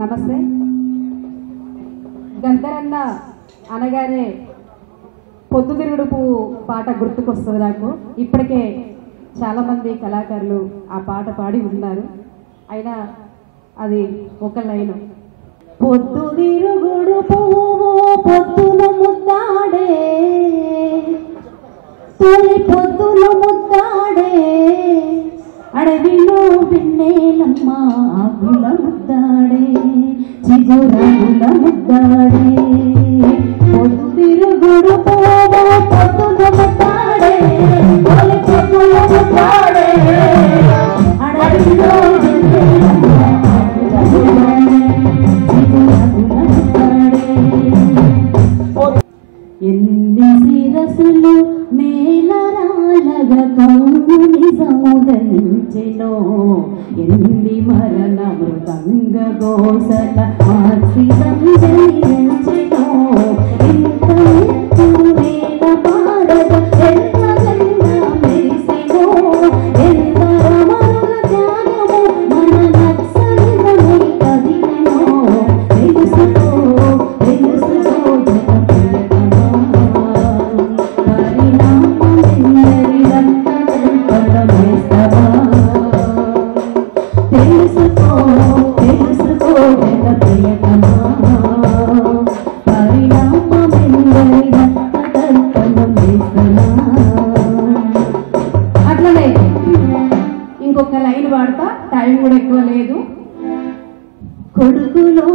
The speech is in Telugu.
నమస్తే. గద్దరన్న అనగానే పొద్దుతిరుగుడు పువ్వు పాట గుర్తుకొస్తుంది నాకు. ఇప్పటికే చాలామంది కళాకారులు ఆ పాట పాడి ఉన్నారు. అయినా అది ఒక లైను. పొద్దుతిరుగుడు పువ్వు పొద్దున ముద్దాడే, తొలి పొద్దున ముద్దాడే, అడవిలో పిన్నేలమ్మ ఆకుల ముద్దాడే, చిగురాకుల ముద్దాడే. పొద్దుతిరుగుడు పువ్వు పొద్దున ముద్దాడే, తొలి పొద్దున ముద్దాడే, అడవిలో పిన్నేలమ్మ ఆకుల ముద్దాడే, చిగురాకుల ముద్దాడే. ఎన్ని శిరసులు మేలరాలగా కౌగుని సముదరించెనో, ఎన్ని మరణ మృదంగ గోసల మార్చి సంజరించెనో, ఇంత ఎత్తు వేల పారద ఎంత గంగా మెరిసెనో, ఎంత రమణుల త్యాగము మన నక్సలితమై కదిలెనో. తెలుసుకో తెలుసుకో అట్లనే ఇంకొక లైన్ వాడతా, టైం కూడా ఎక్కువ లేదు. కొడుకులో